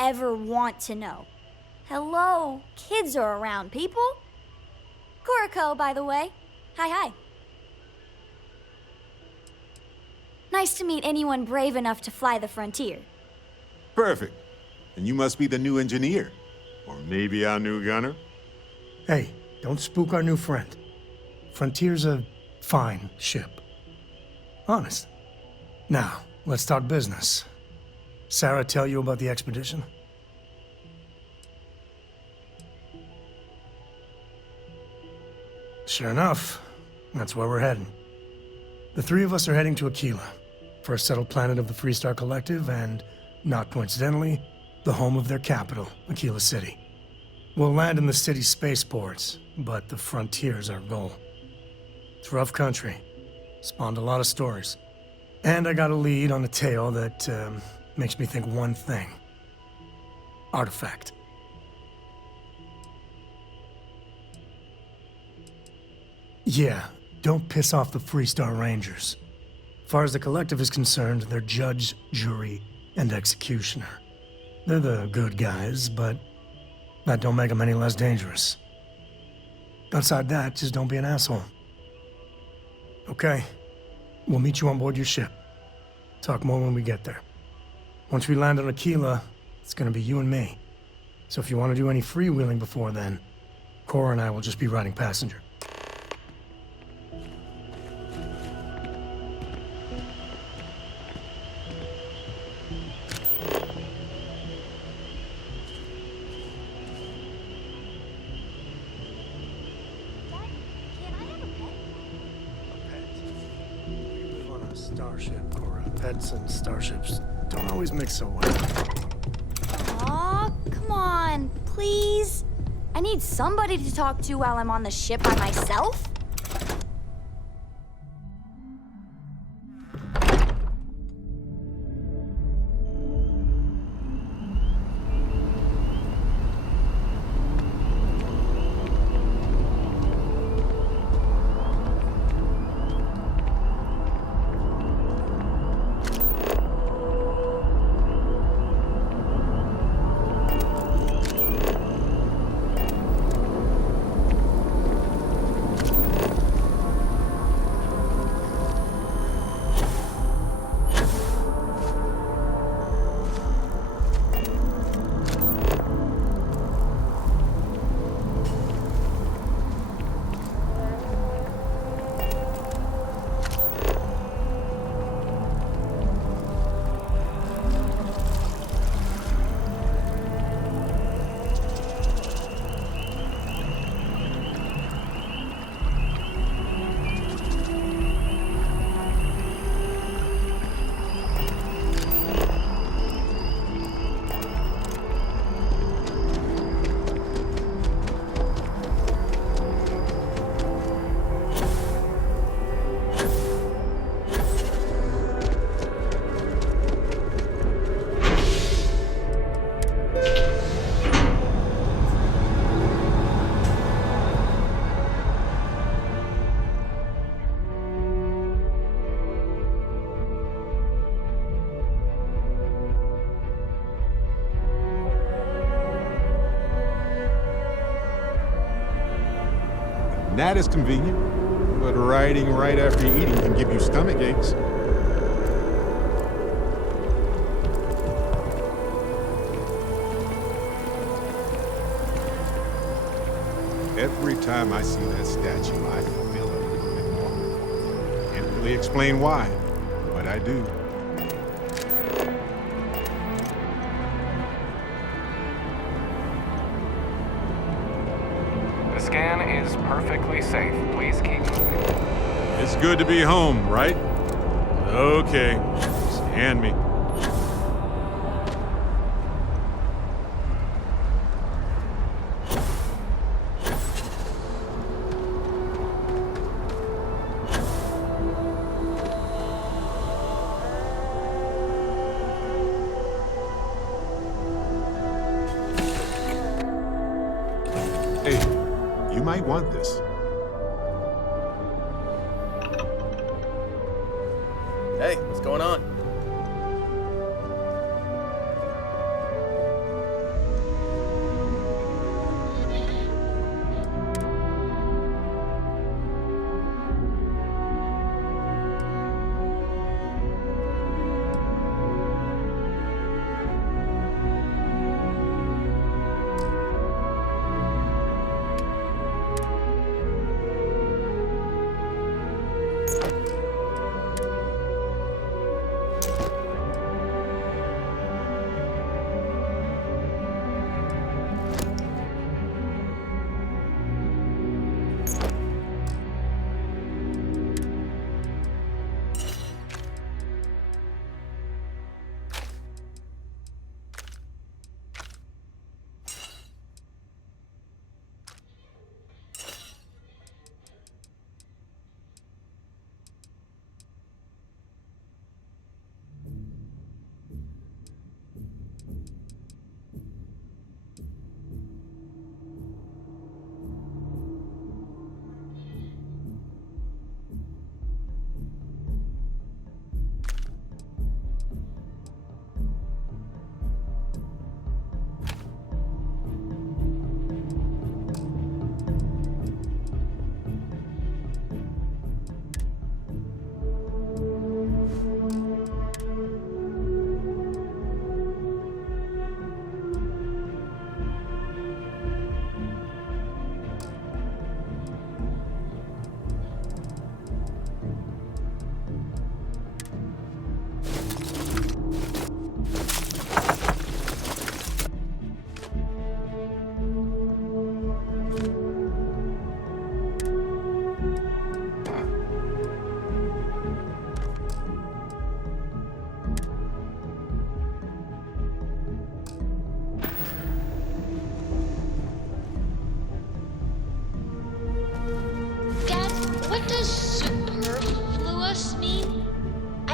ever want to know. Hello, kids are around, people. Kuriko, by the way. Hi. Nice to meet anyone brave enough to fly the frontier. Perfect. And you must be the new engineer. Or maybe our new gunner? Hey, don't spook our new friend. Frontier's a fine ship. Honest. Now, let's talk business. Sarah tell you about the expedition? Sure enough, that's where we're heading. The three of us are heading to Aquila, first settled planet of the Freestar Collective, and, not coincidentally, the home of their capital, Aquila City. We'll land in the city's spaceports, but the frontier's our goal. It's rough country. Spawned a lot of stories. And I got a lead on a tale that, makes me think one thing. Artifact. Yeah, don't piss off the Freestar Rangers. As far as the Collective is concerned, they're judge, jury, and executioner. They're the good guys, but that don't make them any less dangerous. Outside that, just don't be an asshole. Okay, we'll meet you on board your ship. Talk more when we get there. Once we land on Aquila, it's gonna be you and me. So if you want to do any freewheeling before then, Cora and I will just be riding passenger. Starship, Cora. Pets and starships don't always mix so well. Aw, come on, please. I need somebody to talk to while I'm on the ship by myself. That is convenient, but riding right after eating can give you stomach aches. Every time I see that statue, I feel a little bit more. Can't really explain why, but I do. The scan is perfectly safe. Please keep moving. It's good to be home, right? Okay, scan me. Hey, you might want this. Hey, what's going on?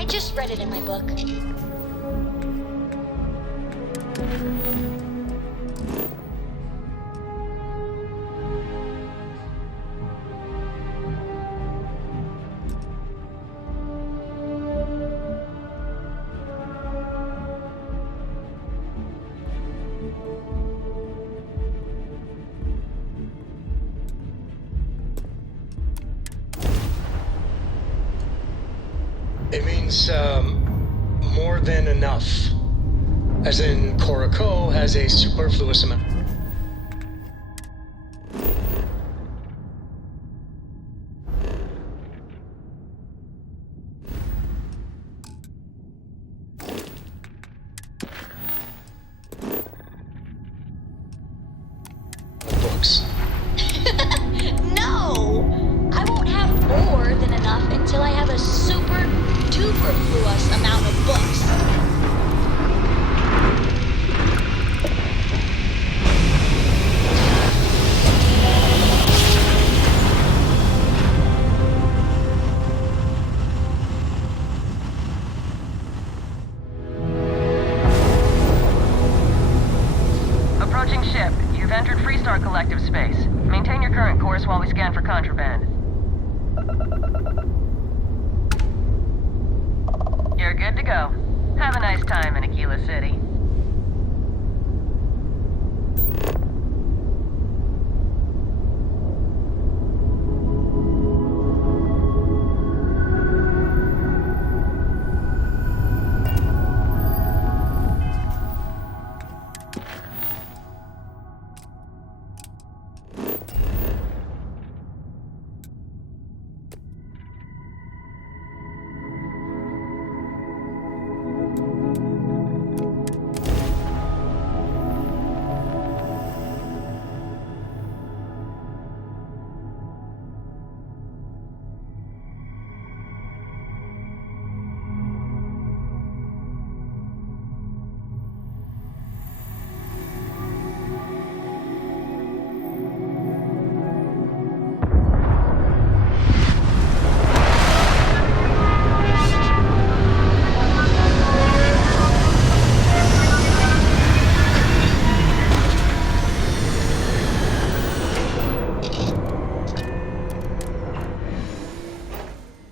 just read it in my book. It means, more than enough. As in, Korako has a superfluous amount of books. No! I won't have more than enough until I have a super duper fluous amount of books. Approaching ship. You've entered Freestar Collective space. Maintain your current course while we scan for contraband. You're good to go. Have a nice time in Aquila City.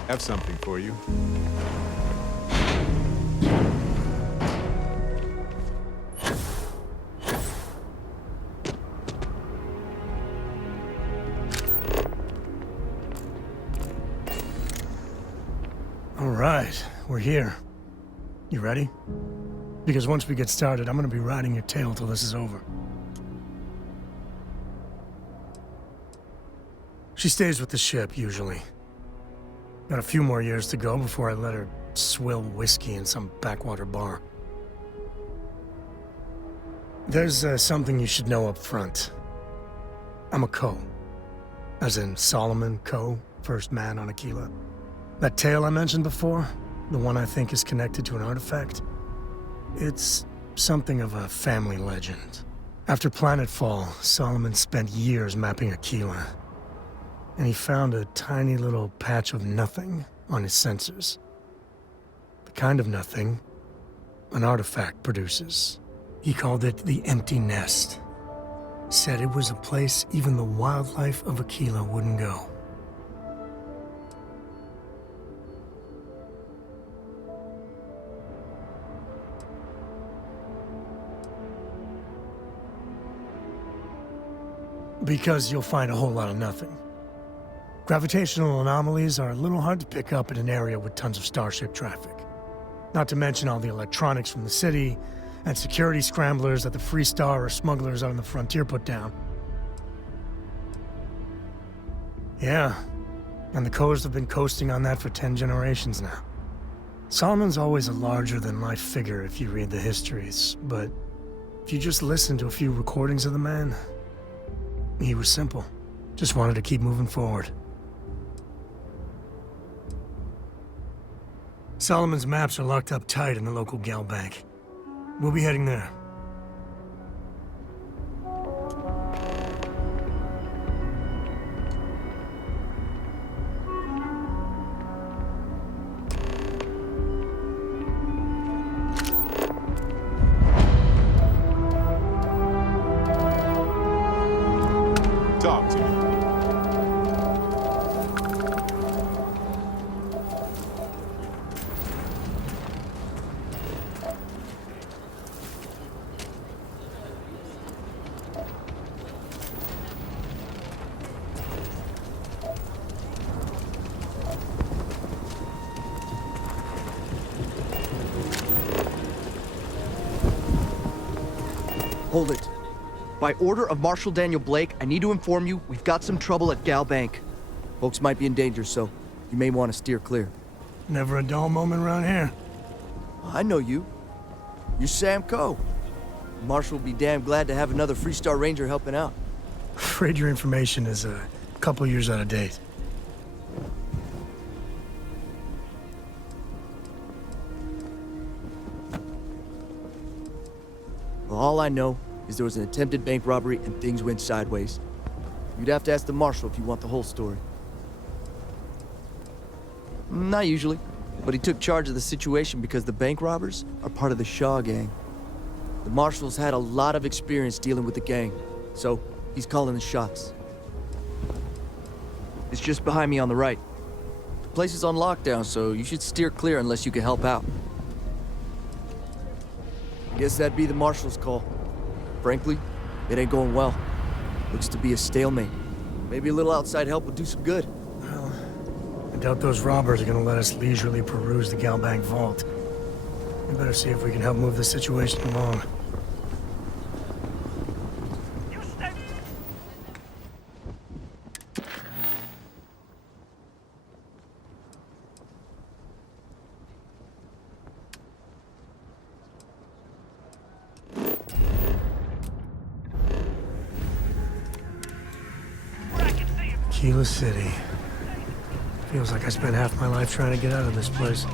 Have something for you. All right, we're here. You ready? Because once we get started, I'm gonna be riding your tail till this is over. She stays with the ship, usually. Got a few more years to go before I let her swill whiskey in some backwater bar. There's something you should know up front. I'm a Ko. As in Solomon Ko, first man on Aquila. That tale I mentioned before, the one I think is connected to an artifact, it's something of a family legend. After Planetfall, Solomon spent years mapping Aquila, and he found a tiny little patch of nothing on his sensors. The kind of nothing an artifact produces. He called it the Empty Nest. Said it was a place even the wildlife of Aquila wouldn't go. Because you'll find a whole lot of nothing. Gravitational anomalies are a little hard to pick up in an area with tons of starship traffic. Not to mention all the electronics from the city, and security scramblers that the Freestar or smugglers out on the frontier put down. Yeah, and the Coast have been coasting on that for 10 generations now. Solomon's always a larger-than-life figure if you read the histories, but if you just listen to a few recordings of the man, he was simple. Just wanted to keep moving forward. Solomon's maps are locked up tight in the local gal bank. We'll be heading there. talk to me. Hold it. By order of Marshal Daniel Blake, I need to inform you we've got some trouble at Gal Bank. Folks might be in danger, so you may want to steer clear. Never a dull moment around here. I know you. You're Sam Coe. Marshal will be damn glad to have another Freestar Ranger helping out. Afraid your information is a couple years out of date. Well, all I know is there was an attempted bank robbery and things went sideways. You'd have to ask the Marshal if you want the whole story. Not usually, but he took charge of the situation because the bank robbers are part of the Shaw gang. The Marshal's had a lot of experience dealing with the gang, so he's calling the shots. It's just behind me on the right. The place is on lockdown, so you should steer clear unless you can help out. Guess that'd be the Marshal's call. Frankly, it ain't going well. Looks to be a stalemate. Maybe a little outside help would do some good. Well, I doubt those robbers are gonna let us leisurely peruse the Galbank vault. We better see if we can help move the situation along. Tequila City. Feels like I spent half my life trying to get out of this place.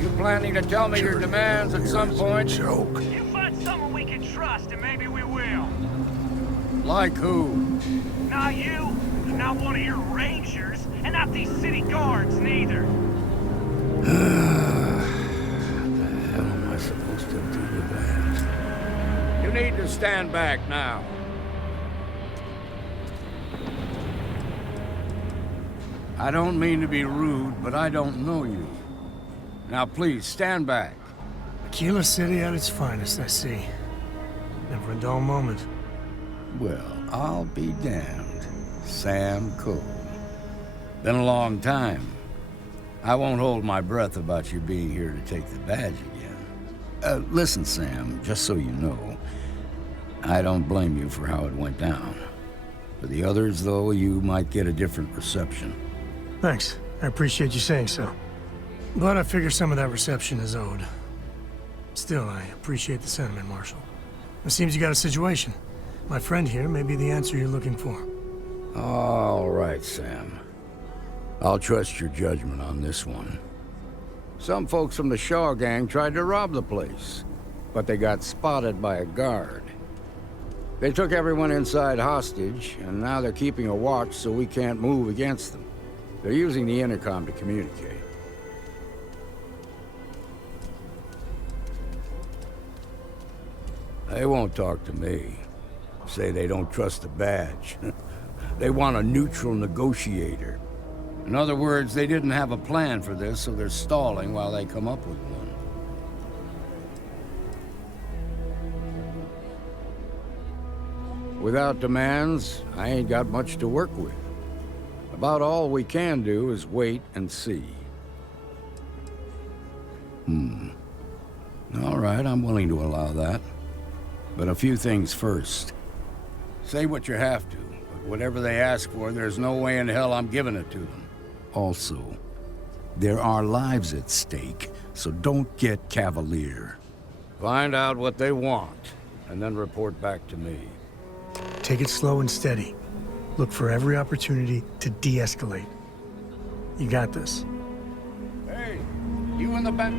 You planning to tell me your demands at some point? Joke. You find someone we can trust, and maybe we will. Like who? Not you, not one of your rangers, and not these city guards, neither. What the hell am I supposed to do with that? You need to stand back now. I don't mean to be rude, but I don't know you. Now please, stand back. Tequila City at its finest, I see. Never a dull moment. Well, I'll be damned. Sam Coe. Been a long time. I won't hold my breath about you being here to take the badge again. Listen, Sam, just so you know, I don't blame you for how it went down. For the others, though, you might get a different reception. Thanks. I appreciate you saying so. But I figure some of that reception is owed. Still, I appreciate the sentiment, Marshal. It seems you got a situation. My friend here may be the answer you're looking for. All right, Sam. I'll trust your judgment on this one. Some folks from the Shaw gang tried to rob the place, but they got spotted by a guard. They took everyone inside hostage, and now they're keeping a watch so we can't move against them. They're using the intercom to communicate. They won't talk to me. Say they don't trust the badge. They want a neutral negotiator. In other words, they didn't have a plan for this, so they're stalling while they come up with one. Without demands, I ain't got much to work with. About all we can do is wait and see. All right, I'm willing to allow that. But a few things first. Say what you have to, but whatever they ask for, there's no way in hell I'm giving it to them. Also, there are lives at stake, so don't get cavalier. Find out what they want, and then report back to me. Take it slow and steady. Look for every opportunity to de-escalate. You got this. Hey, you in the back?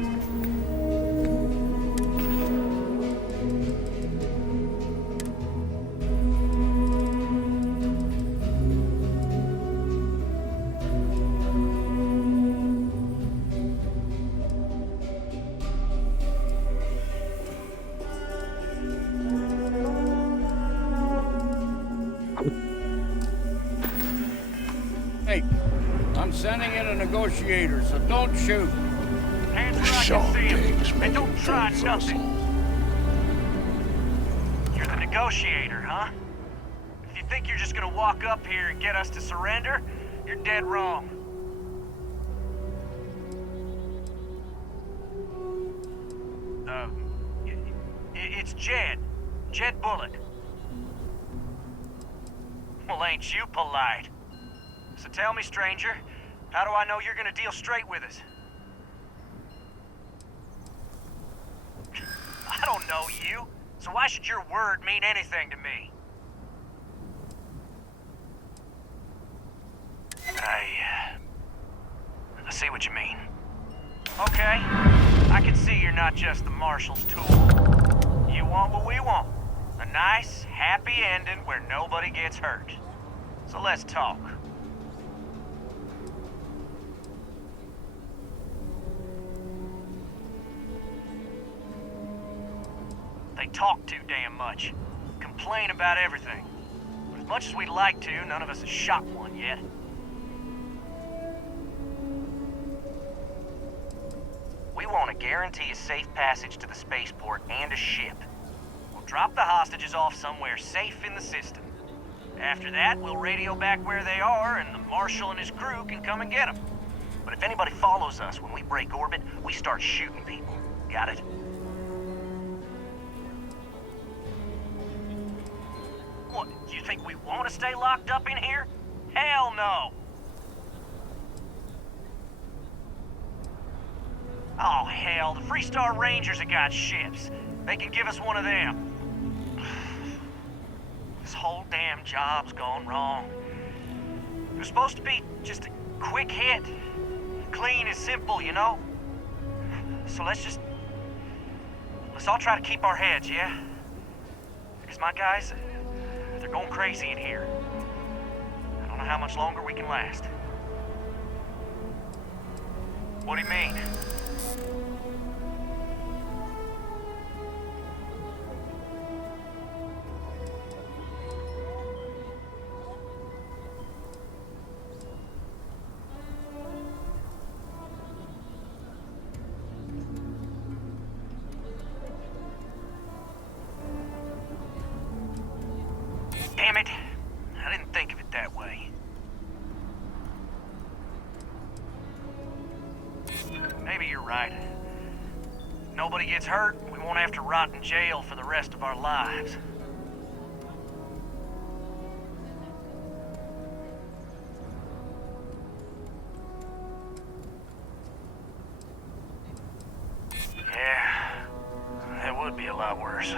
sending in a negotiator, so don't shoot. Hands where I can see 'em. And don't try nothing. You're the negotiator, huh? If you think you're just gonna walk up here and get us to surrender, you're dead wrong. It's Jed. Jed Bullock. Well, ain't you polite? So tell me, stranger, how do I know you're gonna deal straight with us? I don't know you, so why should your word mean anything to me? I see what you mean. Okay, I can see you're not just the Marshal's tool. You want what we want. A nice, happy ending where nobody gets hurt. So let's talk. They talk too damn much. Complain about everything. But as much as we'd like to, none of us has shot one yet. We want to guarantee a safe passage to the spaceport and a ship. We'll drop the hostages off somewhere safe in the system. After that, we'll radio back where they are, and the Marshal and his crew can come and get them. But if anybody follows us when we break orbit, we start shooting people. Got it? What, you think we want to stay locked up in here? Hell no! Oh, hell, the Freestar Rangers have got ships. They can give us one of them. This whole damn job's gone wrong. It was supposed to be just a quick hit. Clean and simple, you know? So let's all try to keep our heads, yeah? Because my guys, they're going crazy in here. I don't know how much longer we can last. What do you mean? Damn it. I didn't think of it that way. Maybe you're right. Nobody gets hurt, we won't have to rot in jail for the rest of our lives. Yeah, that would be a lot worse.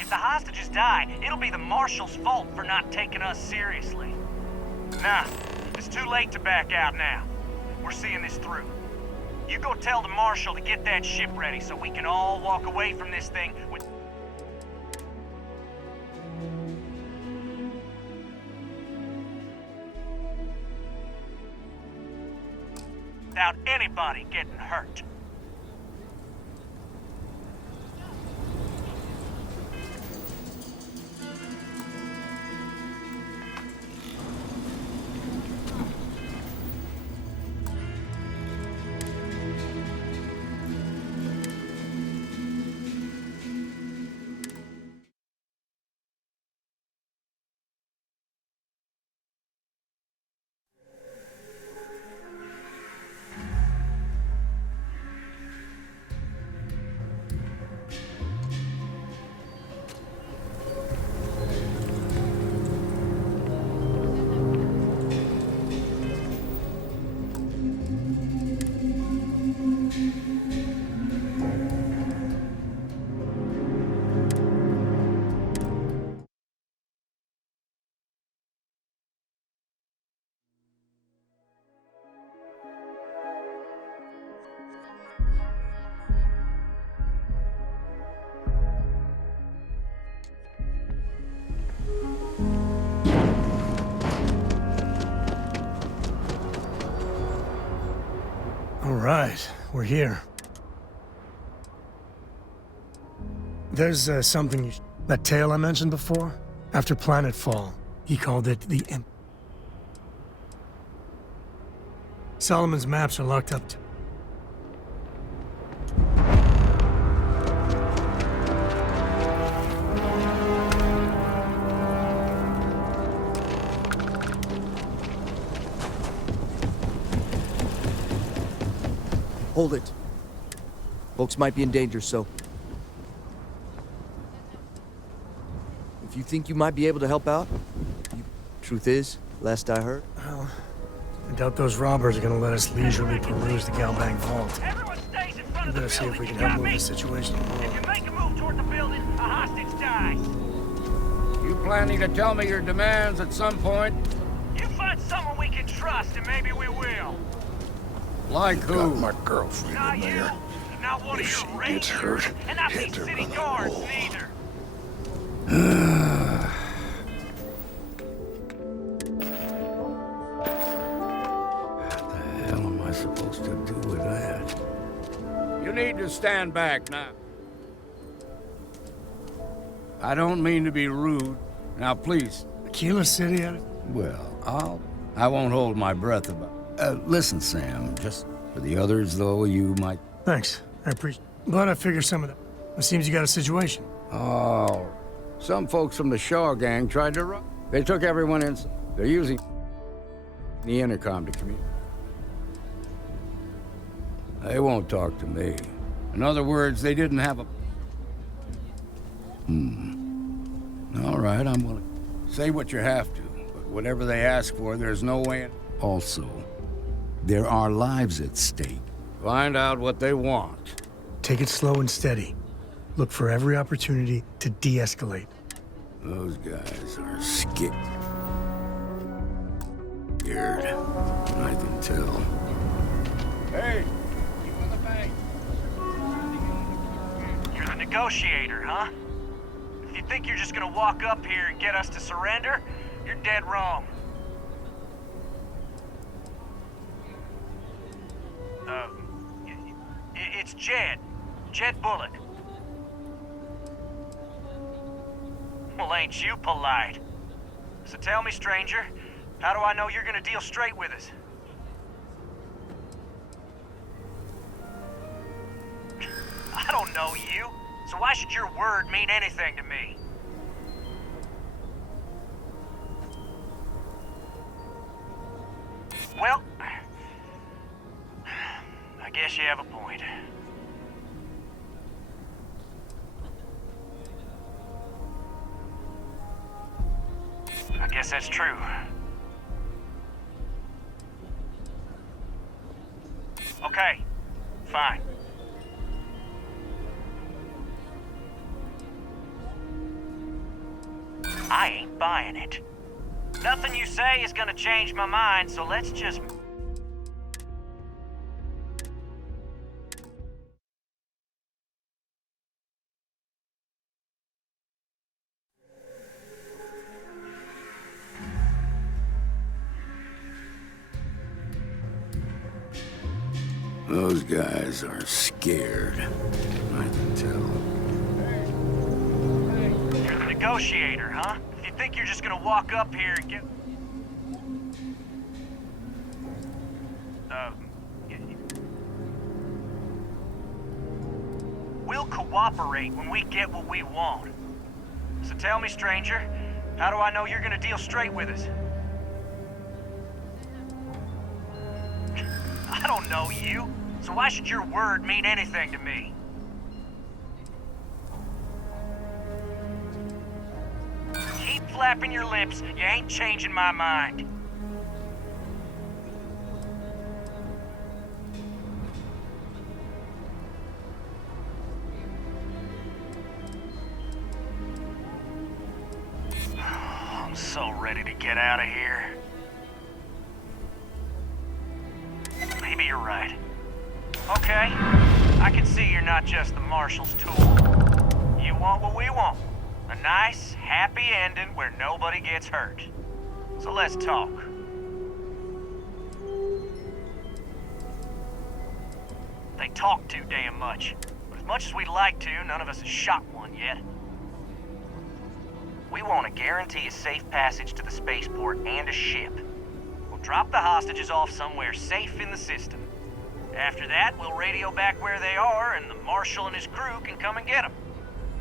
If the hostages die, it'll be the Marshal's fault for not taking us seriously. Nah, it's too late to back out now. We're seeing this through. You go tell the Marshal to get that ship ready so we can all walk away from this thing without anybody getting hurt. All right, we're here. There's something that tail I mentioned before? After Planetfall, he called it the Solomon's maps are locked up. Hold it. Folks might be in danger, so... if you think you might be able to help out, truth is, last I heard... Well, I doubt those robbers are gonna let us leisurely peruse the Galbang vault. Everyone stays in front We of the better see if building. we can You help got move me? the situation along. If you make a move toward the building, a hostage dies. You planning to tell me your demands at some point? You find someone we can trust, and maybe we will. Like who? My girlfriend Not in you, there. not one If of she your gets rangers, hurt, and not hit these her city in the guards hole. neither. What the hell am I supposed to do with that? You need to stand back now. I don't mean to be rude. Now, please. Aquila City at it? Well, I won't hold my breath about... listen, Sam, just for the others, though, you might... Thanks. I appreciate it. But I figure some of that. It seems you got a situation. Oh, some folks from the Shaw gang tried to run. They took everyone in. They're using the intercom to communicate. They won't talk to me. In other words, they didn't have a... All right, I'm willing. Say what you have to, but whatever they ask for, there's no way in... Also, there are lives at stake. Find out what they want. Take it slow and steady. Look for every opportunity to de-escalate. Those guys are scared. I can tell. Hey, you in the bank? You're the negotiator, huh? If you think you're just gonna walk up here and get us to surrender, you're dead wrong. It's Jed. Jed Bullock. Well, ain't you polite? So tell me, stranger, how do I know you're gonna deal straight with us? I don't know you, so why should your word mean anything to me? Well, I guess you have a point. I guess that's true. Okay, fine. I ain't buying it. Nothing you say is gonna change my mind, so let's just... Those guys are scared. I can tell. You're the negotiator, huh? If you think you're just gonna walk up here and get... We'll cooperate when we get what we want. So tell me, stranger, how do I know you're gonna deal straight with us? I don't know you, so why should your word mean anything to me? Keep flapping your lips, you ain't changing my mind. I'm so ready to get out of here. Maybe you're right. Okay, I can see you're not just the Marshal's tool. You want what we want. A nice, happy ending where nobody gets hurt. So let's talk. They talk too damn much. But as much as we'd like to, none of us has shot one yet. We want to guarantee a safe passage to the spaceport and a ship. We'll drop the hostages off somewhere safe in the system. After that, we'll radio back where they are, and the Marshal and his crew can come and get them.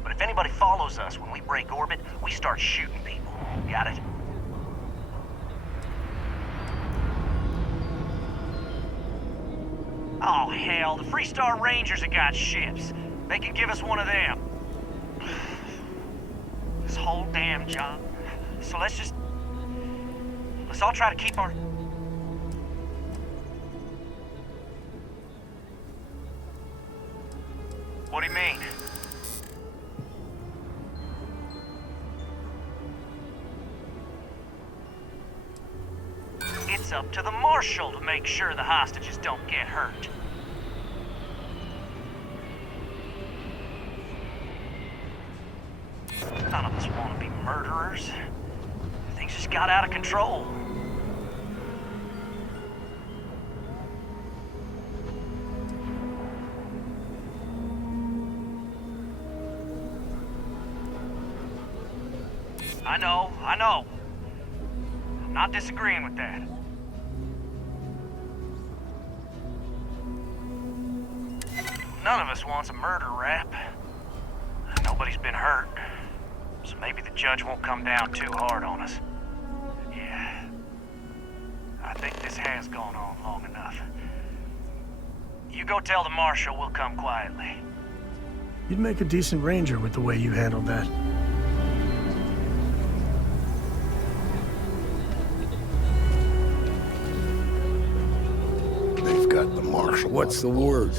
But if anybody follows us when we break orbit, we start shooting people. Got it? Oh, hell, the Freestar Rangers have got ships. They can give us one of them. This whole damn job. So let's all try to keep our... What do you mean? It's up to the Marshal to make sure the hostages don't get hurt. None of us want to be murderers. Things just got out of control. I know. I'm not disagreeing with that. None of us wants a murder rap. Nobody's been hurt. So maybe the judge won't come down too hard on us. Yeah. I think this has gone on long enough. You go tell the Marshal we'll come quietly. You'd make a decent ranger with the way you handled that. They've got the Marshal. What's the word?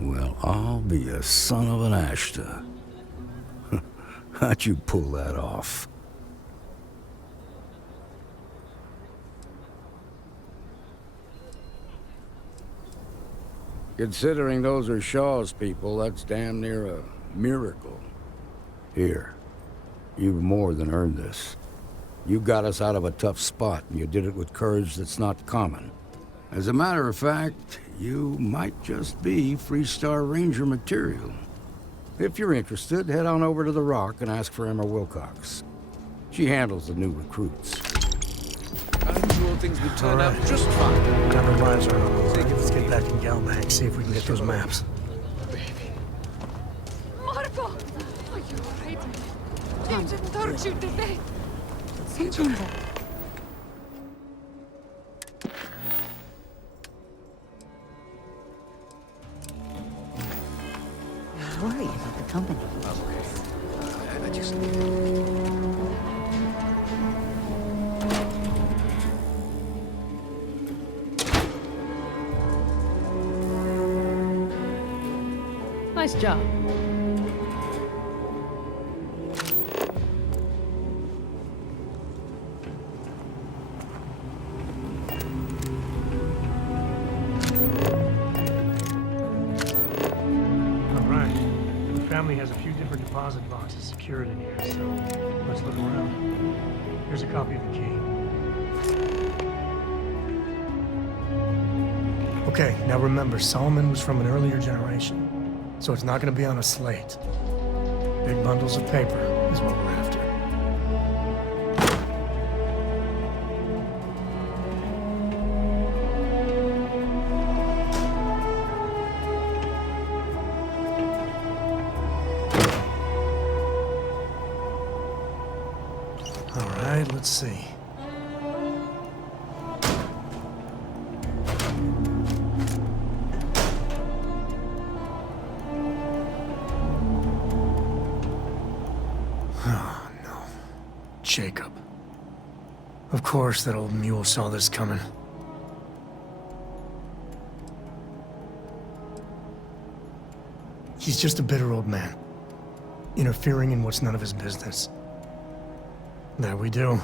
Well, I'll be a son of an Ashta. How'd you pull that off? Considering those are Shaw's people, that's damn near a miracle. Here, you've more than earned this. You got us out of a tough spot, and you did it with courage that's not common. As a matter of fact, you might just be Freestar Ranger material. If you're interested, head on over to the Rock and ask for Emma Wilcox. She handles the new recruits. I'm sure things would turn out just fine. Now their lives are on the line. Let's get back in Galbank, see if we can get those maps. Marco! Are you alright? You didn't hurt you, did they? Worry about the company. I just... Nice job. Family has a few different deposit boxes secured in here, so let's look around. Here's a copy of the key. Okay, now remember, Solomon was from an earlier generation, so it's not going to be on a slate. Big bundles of paper is what we're after. Let's see. Oh, no. Jacob. Of course that old mule saw this coming. He's just a bitter old man, interfering in what's none of his business. There we do.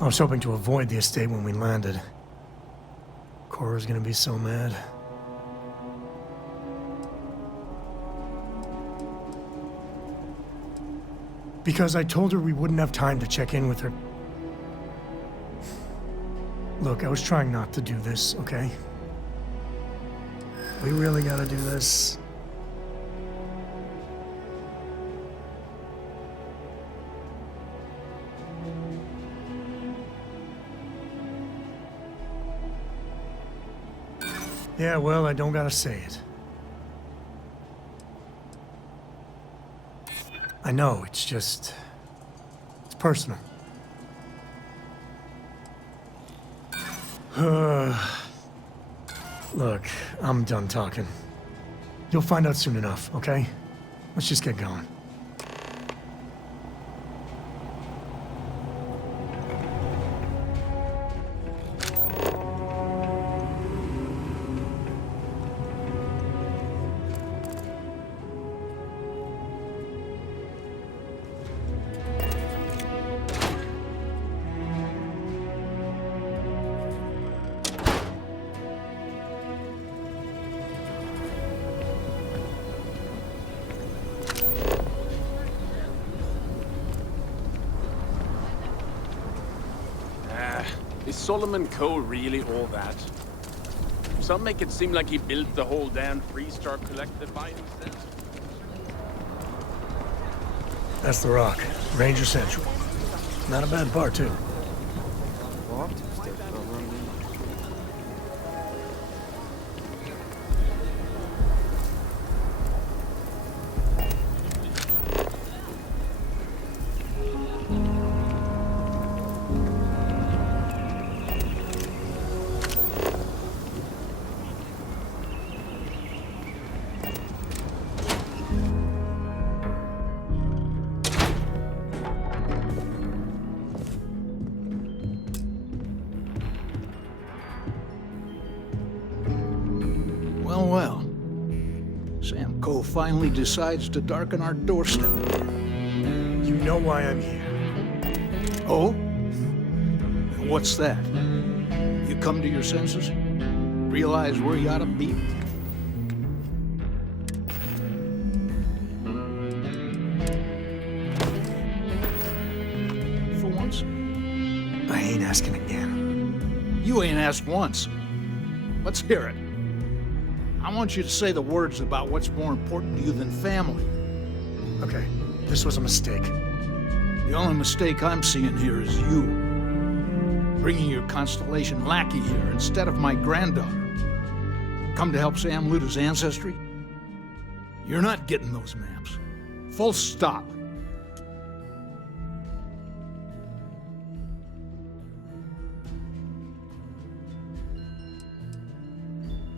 I was hoping to avoid the estate when we landed. Cora's gonna be so mad. Because I told her we wouldn't have time to check in with her. Look, I was trying not to do this, okay? We really gotta do this. Yeah, well, I don't gotta say it. I know, it's just... It's personal. Look, I'm done talking. You'll find out soon enough, okay? Let's just get going. Is Solomon Coe really all that? Some make it seem like he built the whole damn Freestar Collective by himself. That's the Rock. Ranger Central. Not a bad bar, too. Well, well. Sam Coe finally decides to darken our doorstep. You know why I'm here. Oh? And what's that? You come to your senses? Realize where you ought to be? For once? I ain't asking again. You ain't asked once. Let's hear it. I want you to say the words about what's more important to you than family. Okay, this was a mistake. The only mistake I'm seeing here is you. Bringing your Constellation lackey here instead of my granddaughter. Come to help Sam loot his ancestry? You're not getting those maps. Full stop.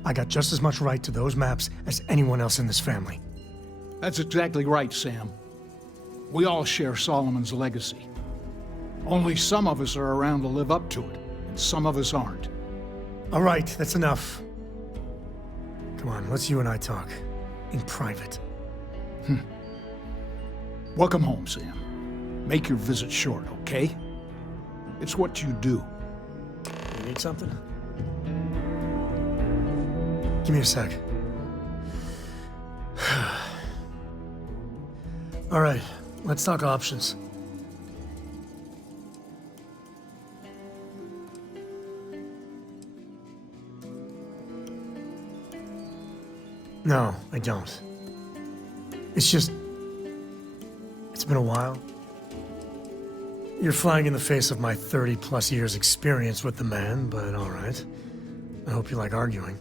I got just as much right to those maps as anyone else in this family. That's exactly right, Sam. We all share Solomon's legacy. Only some of us are around to live up to it, and some of us aren't. All right, that's enough. Come on, let's you and I talk. In private. Welcome home, Sam. Make your visit short, okay? It's what you do. You need something? Give me a sec. All right, let's talk options. No, I don't. It's just... It's been a while. You're flying in the face of my 30-plus years experience with the man, but all right. I hope you like arguing.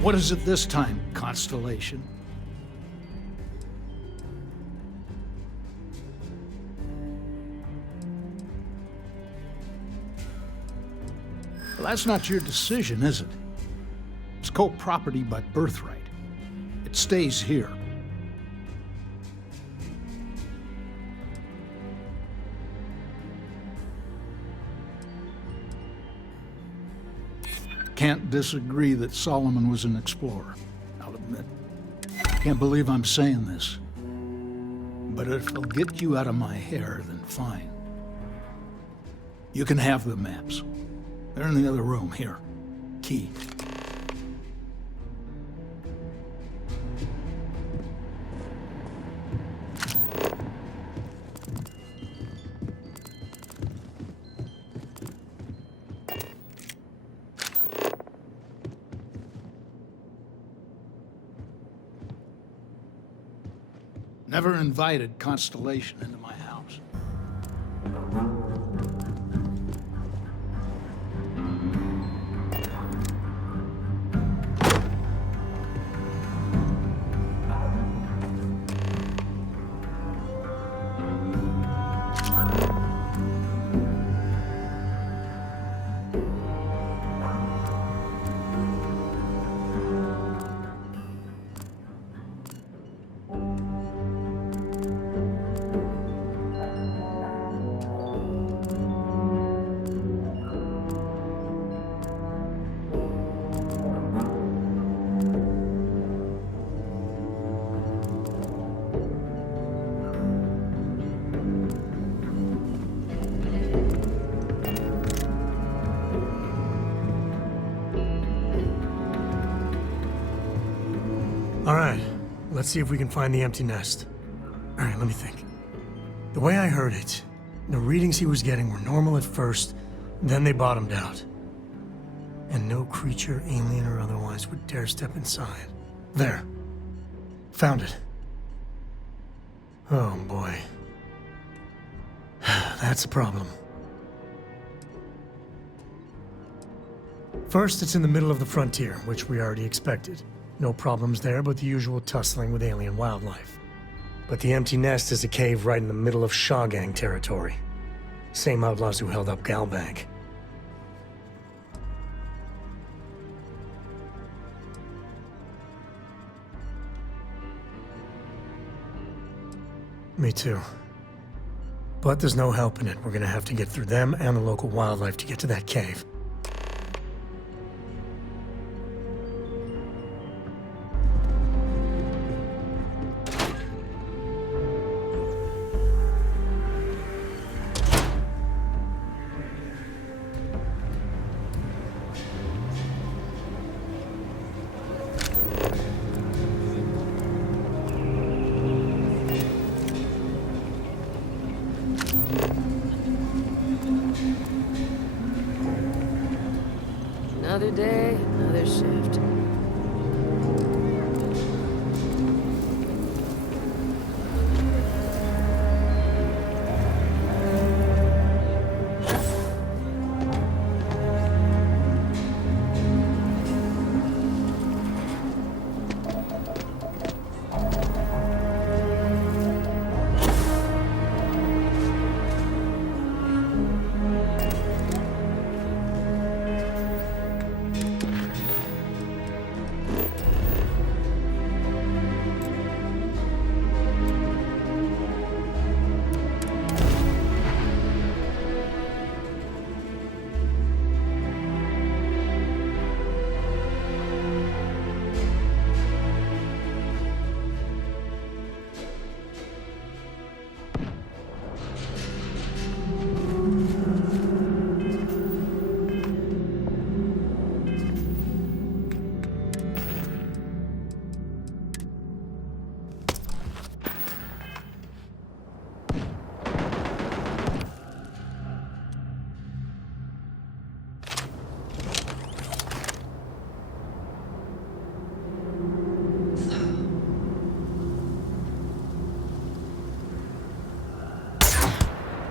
What is it this time, Constellation? Well, that's not your decision, is it? It's co-property by birthright. It stays here. Can't disagree that Solomon was an explorer, I'll admit. Can't believe I'm saying this. But if it'll get you out of my hair, then fine. You can have the maps. They're in the other room, here. Key. Never invited Constellation into my house. All right, let's see if we can find the empty nest. All right, let me think. The way I heard it, the readings he was getting were normal at first, then they bottomed out. And no creature, alien or otherwise, would dare step inside. There. Found it. Oh, boy. That's a problem. First, it's in the middle of the frontier, which we already expected. No problems there, but the usual tussling with alien wildlife. But the empty nest is a cave right in the middle of Shawgang territory. Same outlaws who held up Galbank. Me too. But there's no helping it. We're gonna have to get through them and the local wildlife to get to that cave. Another day, another shift.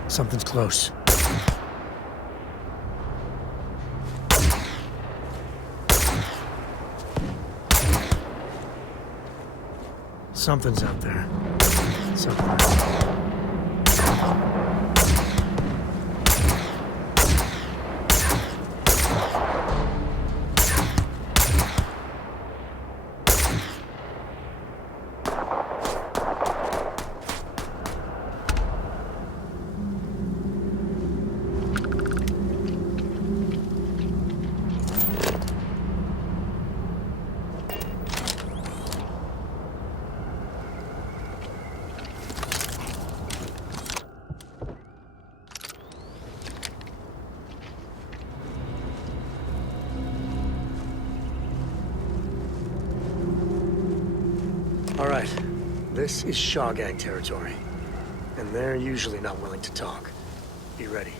Something's close. Something's out there. Something. All right, this is Shawgang territory, and they're usually not willing to talk. Be ready.